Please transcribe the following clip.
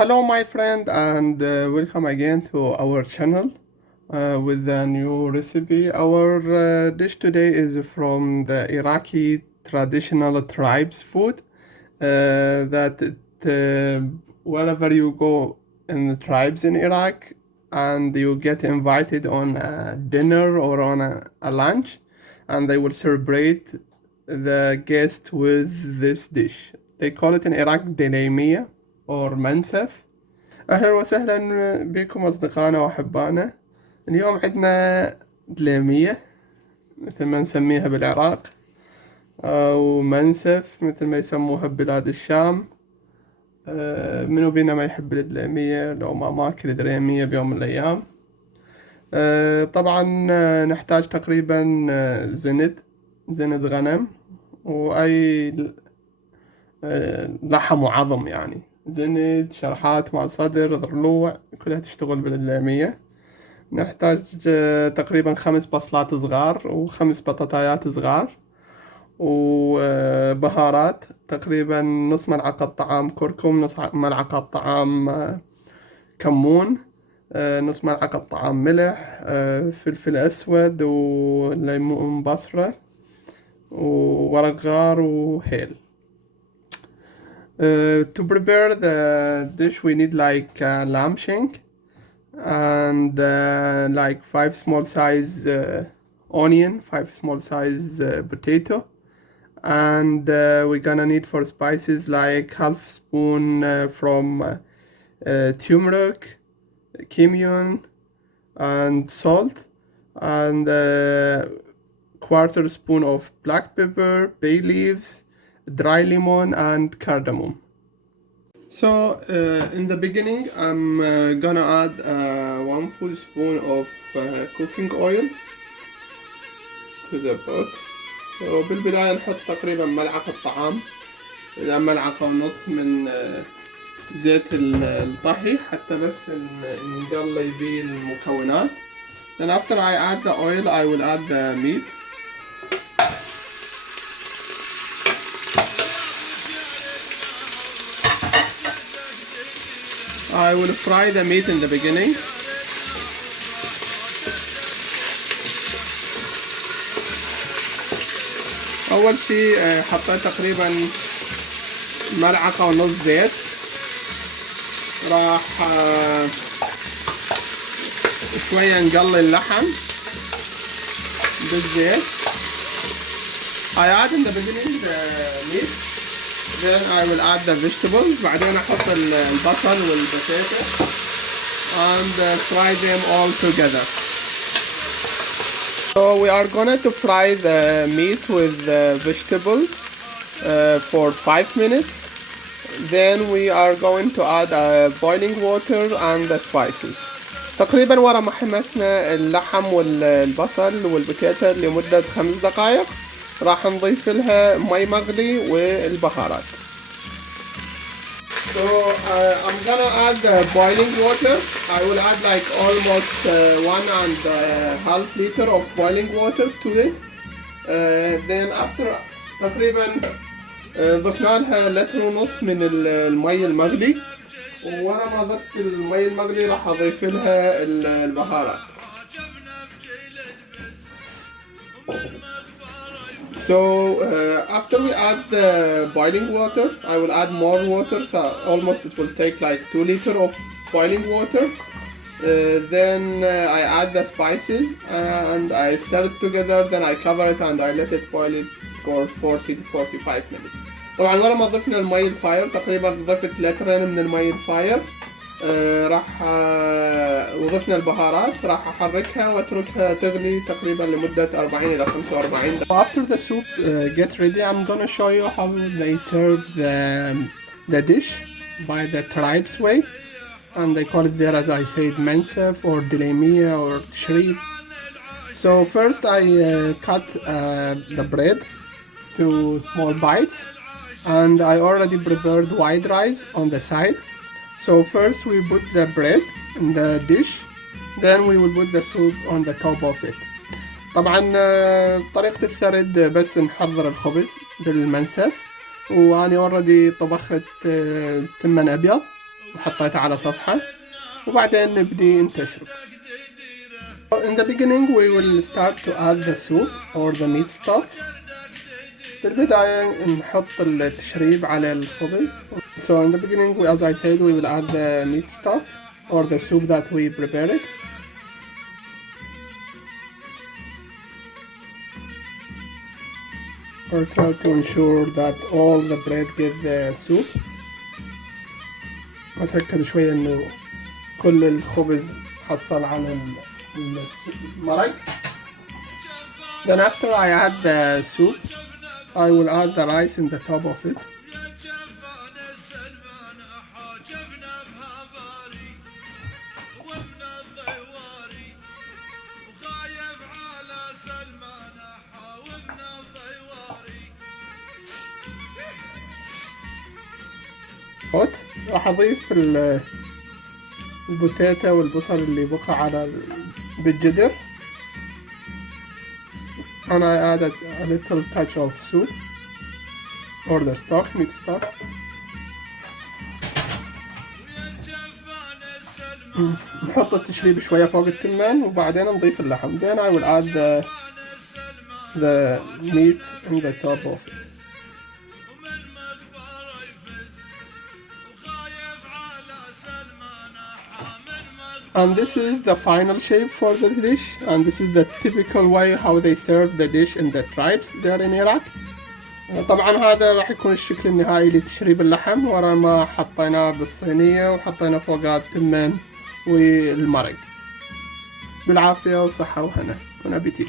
Hello, my friend, and welcome again to our channel with a new recipe. Our dish today is from the Iraqi traditional tribes food. Wherever you go in the tribes in Iraq and you get invited on a dinner or on a lunch, and they will celebrate the guest with this dish. They call it in Iraq دليمية or منسف. أهلا وسهلا بكم أصدقائنا وأحبائنا. اليوم عندنا دليمية مثل ما نسميها بالعراق، أو منسف مثل ما يسموها ببلاد الشام. منو بينا ما يحب الدليمية لو ما ماكل دليمية بيوم من الأيام. طبعا نحتاج تقريبا زند غنم وأي لحم وعظم، يعني زند، شرحات مال صدر، ضلوع، كلها تشتغل بالدليمية. نحتاج تقريبا 5 بصلات صغار و5 بطاطايات صغار، وبهارات تقريبا نص ملعقة طعام كركم، نص ملعقة طعام كمون، نص ملعقة طعام ملح، فلفل أسود وليمون بصرة وورق غار وهيل. To prepare the dish we need like lamb shank and like 5 small size onion, 5 small size potato, and we're gonna need for spices like half spoon from turmeric, cumin and salt, and quarter spoon of black pepper, bay leaves, dry lemon and cardamom. So in the beginning I'm gonna add 1 full spoon of cooking oil to the pot. So بالبداية نحط تقريبا ملعقة طعام إلى ملعقة ونص من زيت الطهي حتى بس نقلي بيه المكونات. Then after I add the oil I will add the meat. I will fry the meat in the beginning. أول شيء حطيت تقريبا ملعقة ونص زيت، راح شوية نقلي اللحم بالزيت. I add in the beginning the meat. Then I will add the vegetables. بعدين أحط البصل والبتاتا and fry them all together. So we are going to fry the meat with the vegetables for 5 minutes. Then we are going to add boiling water and the spices. تقريبا ورا ما حمسنا اللحم والبصل والبتاتا لمدة 5 دقائق راح نضيف لها مي مغلي والبهارات. So I'm gonna add the boiling water. I will add like almost 1.5 liter of boiling water to it. Then after تقريبا ضفنا لها لتر ونص من المي المغلي، وورا ما ضفت المي المغلي راح اضيف لها البهارات. So after we add the boiling water, I will add more water, so almost it will take like 2 liters of boiling water. Then I add the spices and I stir it together, then I cover it and I let it boil it for 40 to 45 minutes. طبعا ورا ما ضفنا المي الفاير تقريبا ضفت لترين من المي الفاير، وضفنا البهارات، راح احركها واتركها تغلي تقريبا لمدة 40 إلى 45 دقيقة. After the soup get ready, I'm gonna show you how they serve the dish by the tribes way, and they call it there, as I said, منسف or دليمية or تشريب. So first I cut the bread to small bites, and I already prepared white rice on the side. So first we put the bread in the dish, then we will put the soup on the top of it. طبعا طريقة الثرد بس نحضر الخبز بالمنسف، وأنا already طبخت تمن أبيض وحطيته على صفحة وبعدين نبدي نتشرب. In the beginning we will start to add the soup or the meat stock. بالبداية نحط التشريب على الخبز. So in the beginning, as I said, we will add the meat stock or the soup that we prepared. Or try to ensure that all the bread get the soup. أتأكد شوية إنه كل الخبز حصل على المرق. Then after I add the soup, I will add the rice in the top of it. راح أضيف البوتاتا والبصل اللي بقى على بالجدر. And I added a little touch of soup or the stock, meat stock. نحط التشريب شوية فوق التمان وبعدين نضيف اللحم. Then I will add the meat in the top of it. And this is the final shape for the dish, and this is the typical way how they serve the dish in the tribes there in Iraq. طبعا هذا راح يكون الشكل النهائي لتشريب اللحم ورا ما حطيناه بالصينية وحطينا فوقها التمان والمرق. بالعافية وصحة وهنا. بون أبيتيت.